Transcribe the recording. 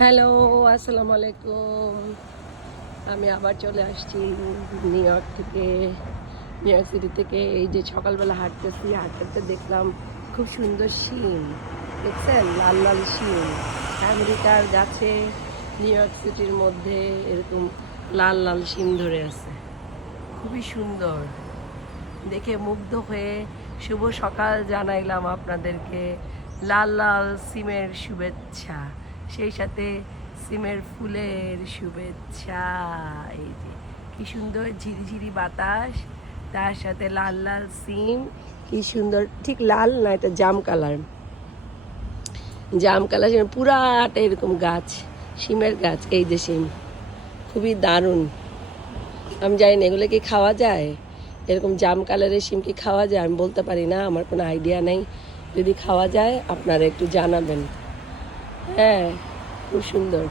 Hello, আসসালামু আলাইকুম। আমি আবার চলে আসছি নিউ ইয়র্ক থেকে, নিউ ইয়র্ক সিটি থেকে। এই যে সকালবেলা হাঁটতেছি, হাঁটতে দেখলাম খুব সুন্দর শিম। দেখছেন, লাল লাল শিম। আমেরিকার গাছে নিউ ইয়র্ক সিটির মধ্যে এরকম লাল লাল শিম ধরে আছে, খুবই সুন্দর। দেখে মুগ্ধ হয়ে শুভ সকাল জানাইলাম আপনাদেরকে। লাল লাল সিমের শুভেচ্ছা, সেই সাথে সিমের ফুলের শুভেচ্ছা। এই যে কি সুন্দর ঝিরিঝিরি বাতাস, তার সাথে লাল লাল সিম, কি সুন্দর। ঠিক লাল না, এটা জাম কালার, জাম কালার পুরাটা এরকম গাছ, সিমের গাছ। এই যে সিম, খুবই দারুণ। আমি জানি না এগুলো কি খাওয়া যায়, এরকম জাম কালারের শিম কি খাওয়া যায় আমি বলতে পারি না, আমার কোনো আইডিয়া নেই। যদি খাওয়া যায় আপনারা একটু জানাবেন। হ্যাঁ, খুব সুন্দর।